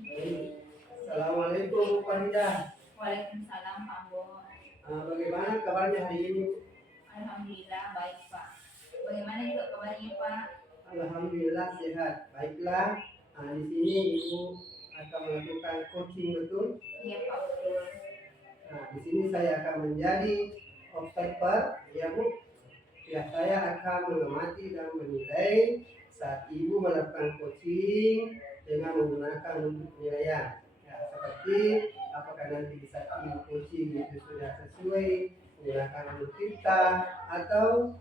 Baik. Assalamualaikum Bu Faridah. Waalaikumsalam Pak Bo. Bagaimana kabarnya hari ini? Alhamdulillah baik Pak. Bagaimana juga kabarnya Pak? Alhamdulillah sehat. Baiklah. Di sini Ibu akan melakukan coaching betul. Iya Pak, betul. Di sini saya akan menjadi observer, ya Bu. Ya, saya akan mengamati dan menilai saat Ibu melakukan coaching dengan menggunakan penilaian. Ya, seperti apakah nanti di saat Ibu coaching itu sudah sesuai menggunakan untuk kita atau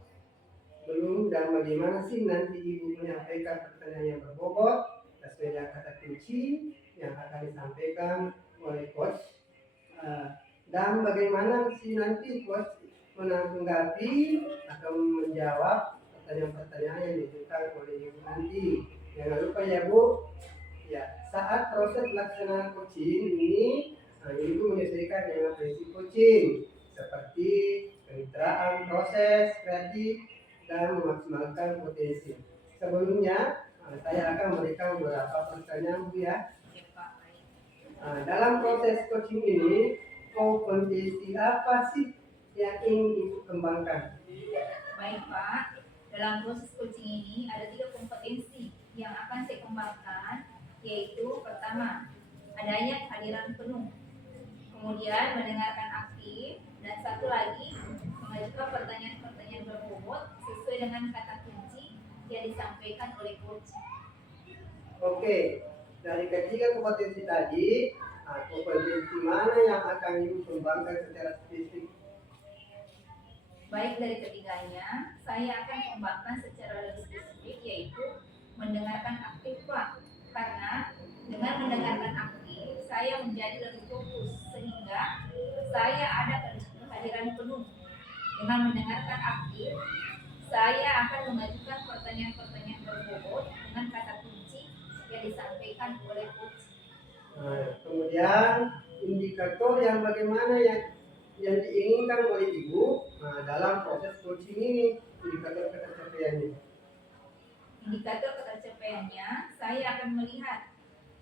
belum, dan bagaimana sih nanti Ibu menyampaikan pertanyaan yang berbobot sesuai dengan kata kunci yang akan disampaikan oleh coach. Dan bagaimana sih nanti coach menanggapi atau menjawab pertanyaan-pertanyaan yang diajukan oleh Ibu nanti. Jangan lupa ya Bu, ya saat proses pelaksanaan coaching ini Ibu menyesuaikan dengan prinsip coaching seperti kemitraan, proses kreatif, dan memaksimalkan potensi. Sebelumnya saya akan memberikan beberapa pertanyaan Bu ya. Iya Pak, baik. Dalam proses coaching ini, kompetensi apa sih yang ingin Ibu kembangkan? Baik Pak, dalam proses coaching ini ada 3 kompetensi yang akan saya kembangkan, yaitu pertama, adanya kehadiran penuh, kemudian mendengarkan aktif, dan satu lagi, mengajukan pertanyaan-pertanyaan berbobot sesuai dengan kata kunci yang disampaikan oleh coach. Oke, dari ketiga kompetensi tadi, kompetensi mana yang akan Ibu kembangkan secara spesifik? Baik, dari ketiganya, saya akan kembangkan secara lebih spesifik, yaitu mendengarkan aktif Pak. Karena dengan mendengarkan aktif, saya menjadi lebih fokus, sehingga saya ada kehadiran penuh. Dengan mendengarkan aktif, saya akan mengajukan pertanyaan-pertanyaan berbobot dengan kata kunci yang disampaikan oleh coach. Kemudian indikator yang bagaimana yang diinginkan oleh Ibu dalam proses coaching ini, indikator ketercapaiannya. Indikator ketercapaiannya, saya akan melihat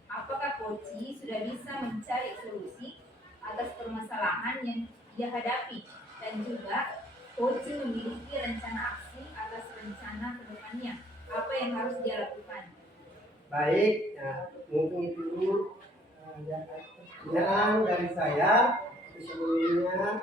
apakah coach sudah bisa mencari solusi atas permasalahan yang dia hadapi, dan juga coach memiliki rencana aksi atas rencana kedepannya, apa yang harus dia lakukan. Baik, mungkin itu dulu pertanyaan dari saya. Sebelumnya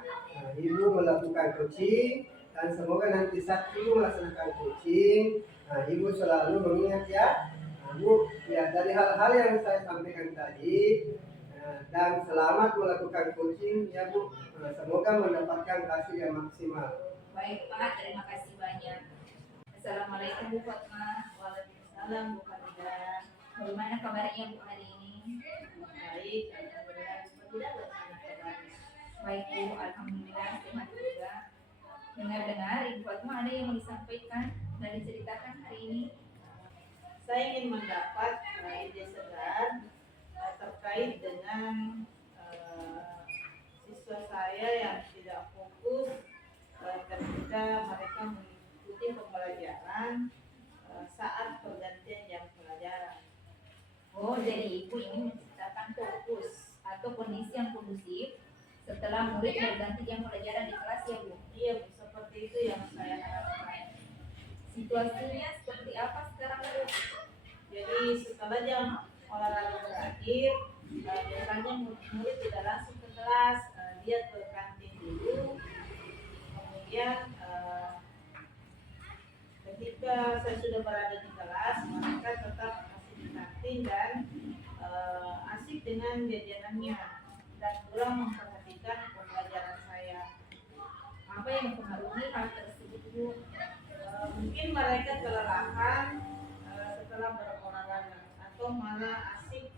Ibu melakukan coaching, dan semoga nanti saat Ibu melaksanakan coaching, Ibu selalu mengingat ya, Bu, ya dari hal-hal yang saya sampaikan tadi, dan selamat melakukan coaching ya Bu. Semoga mendapatkan hasil yang maksimal. Baik Pak, terima kasih banyak. Assalamualaikum Bu Fatma. Waalaikumsalam Bu Faridah. Bagaimana kabarnya Bu hari ini? Baik, alhamdulillah. Tidak bagaimana kabarnya? Baik Bu, alhamdulillah sehat juga. Dengar-dengar Ibu Fatma ada yang mau disampaikan dan diceritakan hari ini. Saya ingin mendapat ide segar terkait dengan siswa saya yang tidak fokus ketika mereka mengikuti pembelajaran saat pergantian jam pelajaran. Oh, jadi Ibu ingin menciptakan fokus atau kondisi yang kondusif setelah murid berganti jam pelajaran di kelas ya Bu? Iya Bu, seperti itu yang saya harapkan. Situasinya seperti apa sekarang Bu? Jadi setelah jam olahraga berakhir, biasanya murid tidak langsung ke kelas, dia ke kantin dulu. Kemudian ketika saya sudah berada di kelas, mereka tetap asik di kantin dan asik dengan jajanannya dan kurang memperhatikan pembelajaran saya. Apa yang mempengaruhi hal tersebut Bu? Mungkin mereka kelelahan setelah berolahraga, atau malah asik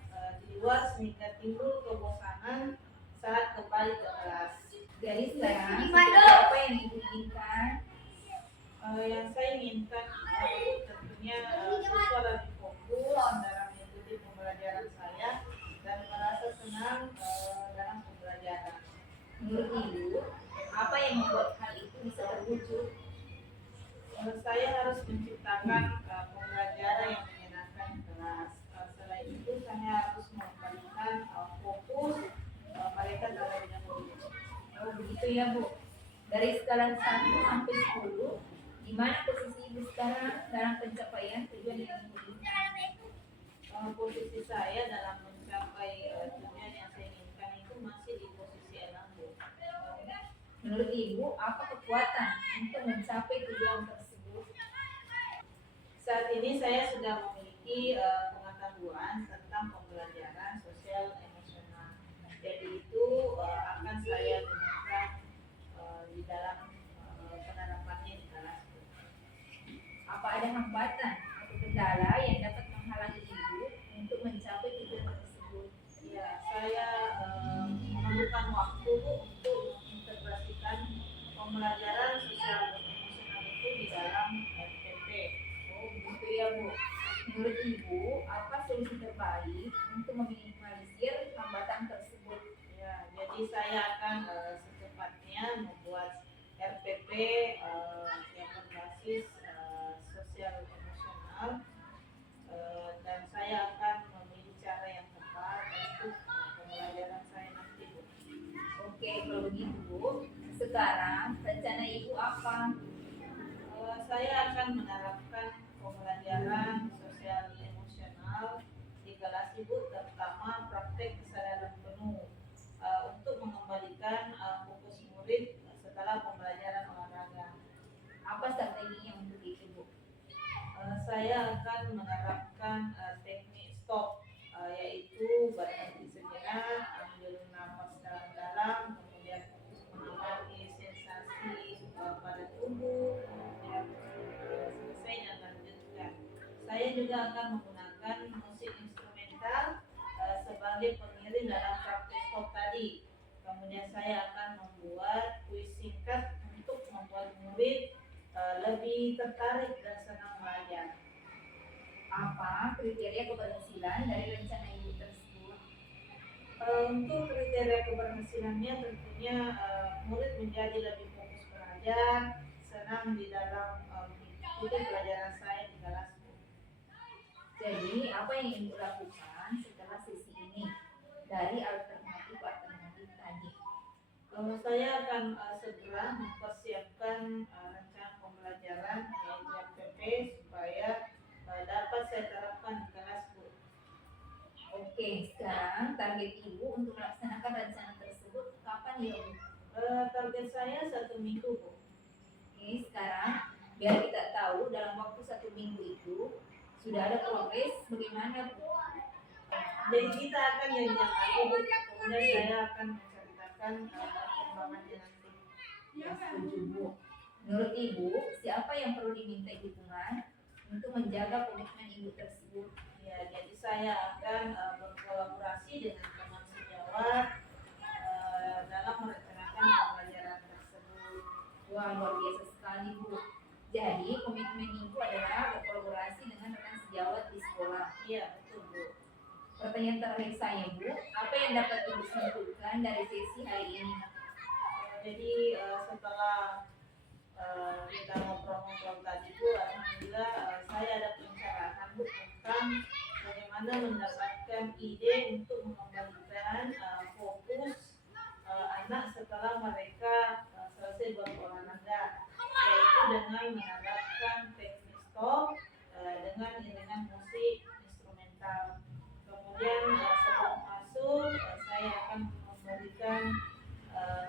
di luar sehingga timbul kebosanan saat kembali ke kelas. Jadi sekarang apa yang Ibu inginkan? Yang saya inginkan tentunya siswa lebih fokus dalam mengikuti pembelajaran saya dan merasa senang dalam pembelajaran. Menurut Ibu, apa yang membuat hal itu bisa terwujud? Menurut saya harus menciptakan pembelajaran yang menyenangkan di kelas. Selain itu saya harus ya Bu. Dari skala 1 sampai 10, di mana posisi Ibu sekarang dalam pencapaian tujuan yang Ibu inginkan? Posisi saya dalam mencapai tujuan yang saya inginkan itu masih di posisi 6 Bu. Menurut Ibu, apa kekuatan untuk mencapai tujuan tersebut? Saat ini saya sudah memiliki pengetahuan tentang pembelajaran sosial emosional. Jadi itu akan saya gunakan di dalam penerapannya di kelas. Apa ada hambatan atau kendala yang dapat menghalangi Ibu untuk mencapai tujuan tersebut? Ya, saya memerlukan waktu untuk mengintegrasikan pembelajaran sosial emosional itu di dalam PP. Oh, begitu ya Bu. Menurut Ibu, apa solusi terbaik untuk meminimalisir hambatan tersebut? Ya, jadi saya akan secepatnya membuat RPP yang berbasis sosial emosional dan saya akan memilih cara yang tepat untuk pembelajaran saya nanti Bu. Oke, kalau begitu Bu, sekarang rencana Ibu apa? Saya akan menerapkan pembelajaran sosial emosional di kelas Ibu, terutama praktek kesadaran penuh untuk mengembalikan fokus murid setelah pembelajaran olahraga. Apa strateginya untuk itu Bu? Saya akan menerapkan teknik stop, yaitu berhenti sejenak, ambil nafas dalam-dalam, kemudian mengamati sensasi pada tubuh, kemudian selesai dan lanjutkan. Saya juga akan menggunakan musik instrumental sebagai pengiring dalam praktek stop tadi. Kemudian saya akan membuat kuis singkat untuk membuat murid lebih tertarik dan senang belajar. Apa kriteria keberhasilan dari rencana Ibu tersebut? Untuk kriteria keberhasilannya tentunya murid menjadi lebih fokus belajar, senang di dalam mengikuti pelajaran saya di kelas. Jadi, apa yang Ibu lakukan setelah sesi ini dari alternatif tadi? Saya akan segera mempersiapkan rencana pembelajaran yaitu RPP supaya dapat saya terapkan di kelas Bu. Oke, sekarang target Ibu untuk melaksanakan rencana tersebut kapan ya Bu? Target saya 1 minggu Bu. Oke, sekarang biar kita tahu dalam waktu 1 minggu itu sudah ada progres bagaimana Bu? Jadi kita akan janjian lagi Bu. Kemudian saya akan menceritakan perkembangannya nanti. Ya, setuju Bu. Menurut Ibu, siapa yang perlu diminta dukungan untuk menjaga komitmen Ibu tersebut? Ya, jadi saya akan berkolaborasi dengan teman sejawat dalam merencanakan pembelajaran tersebut. Wah, luar biasa sekali Bu. Jadi komitmen Ibu adalah berkolaborasi dengan rekan sejawat di sekolah. Iya, betul Bu. Pertanyaan terakhir saya Bu, apa yang dapat Ibu simpulkan dari sesi hari ini? Jadi setelah kita ngobrol-ngobrol tadi Bu, alhamdulillah saya ada pencerahan Bu tentang bagaimana mendapatkan ide untuk mengembalikan fokus anak setelah mereka selesai berolahraga, yaitu dengan menerapkan teknik stop dengan iringan musik instrumental. Kemudian sebelum masuk saya akan memberikan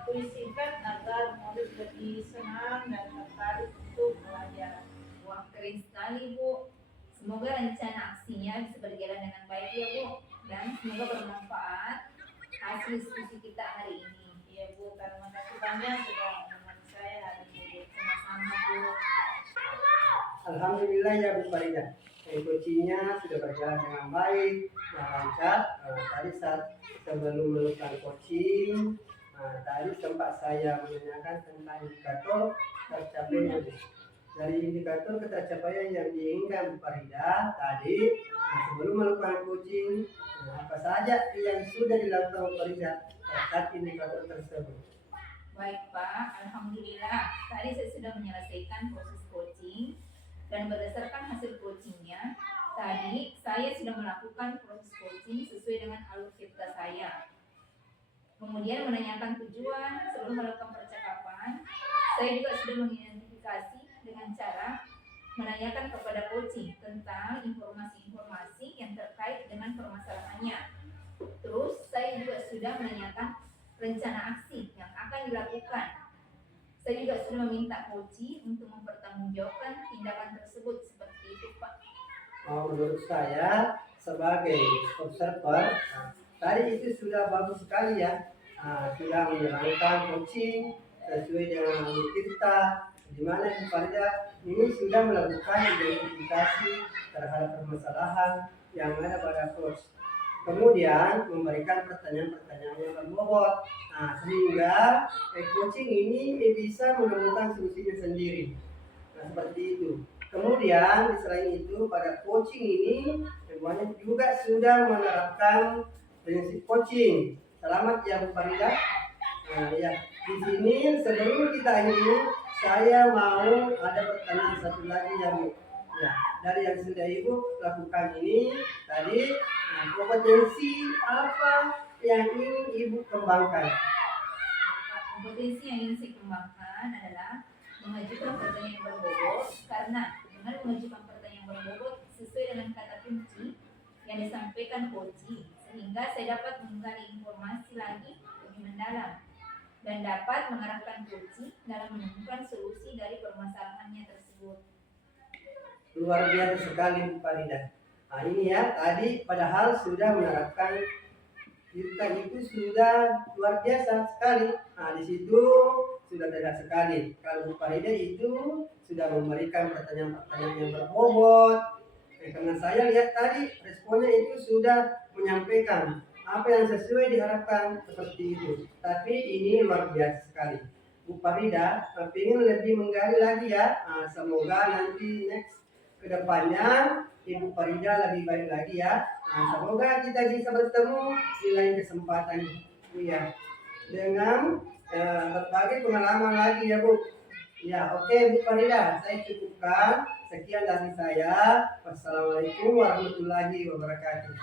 kuis singkat agar murid lebih senang dan tertarik untuk belajar. Wah, keren sekali Bu. Semoga rencana aksinya bisa berjalan dengan baik ya Bu, dan semoga bermanfaat hasil diskusi kita hari ini. Iya Bu, terima kasih banyak sudah menemani saya hari ini. Sama-sama Bu. Alhamdulillah ya Bu Farida. Coachingnya sudah berjalan dengan baik, lancar. Tadi saat sebelum melakukan coaching, tadi sempat saya menanyakan tentang indikator tercapainya Bu. Dari indikator ketercapaian yang diinginkan Bu Farida tadi, sebelum melakukan coaching, apa saja yang sudah dilakukan Bu Farida terkait indikator tersebut? Baik Pak, Alhamdulillah tadi saya sudah menyelesaikan proses coaching dan berdasarkan hasil coachingnya, tadi saya sudah melakukan proses coaching sesuai dengan alur cerita saya. Kemudian menanyakan tujuan sebelum melakukan percakapan Saya juga sudah mengidentifikasi dengan cara menanyakan kepada coaching tentang informasi-informasi yang terkait dengan permasalahannya. Terus saya juga sudah menanyakan rencana aksi yang akan dilakukan. Saya juga sudah meminta coaching untuk mempertanggungjawabkan tindakan tersebut. Seperti itu, Pak. Menurut saya sebagai observer, tadi itu sudah bagus sekali ya. Sudah menjalankan coaching sesuai dengan alur kita, di mana Ibu Farida ini sudah melakukan identifikasi terhadap permasalahan yang ada pada coach. Kemudian memberikan pertanyaan-pertanyaan yang berbobot, sehingga coaching ini bisa menemukan solusinya sendiri. Seperti itu. Kemudian selain itu pada coaching ini semuanya juga sudah menerapkan prinsip coaching. Selamat ya Bu Farida. Ya, di sini sebelum kita akhiri, saya mau ada pertanyaan satu lagi ya Bu. Ya, dari yang sudah Ibu lakukan ini tadi, kompetensi apa yang ingin Ibu kembangkan? Kompetensi yang ingin saya kembangkan adalah mengajukan pertanyaan yang berbobot, karena dengan mengajukan pertanyaan yang berbobot sesuai dengan kata kunci yang disampaikan coaching, sehingga saya dapat menggali informasi lagi lebih mendalam dan dapat mengarahkan coaching dalam menemukan solusi dari permasalahannya tersebut. Luar biasa sekali Bu Farida. Ini ya tadi padahal sudah menerapkan kita itu sudah luar biasa sekali. Di situ sudah tidak sekali. Kalau Bu Farida itu sudah memberikan pertanyaan-pertanyaan yang berbobot. Karena saya lihat tadi responnya itu sudah menyampaikan apa yang sesuai diharapkan seperti itu. Tapi ini luar biasa sekali. Bu Farida ingin lebih menggali lagi ya. Semoga nanti next kedepannya Ibu Farida lebih baik lagi ya. Semoga kita bisa bertemu di lain kesempatan ya, dengan berbagai pengalaman lagi ya Bu. Ya, oke Bu Farida, saya cukupkan. Sekian dari saya. Wassalamualaikum warahmatullahi wabarakatuh.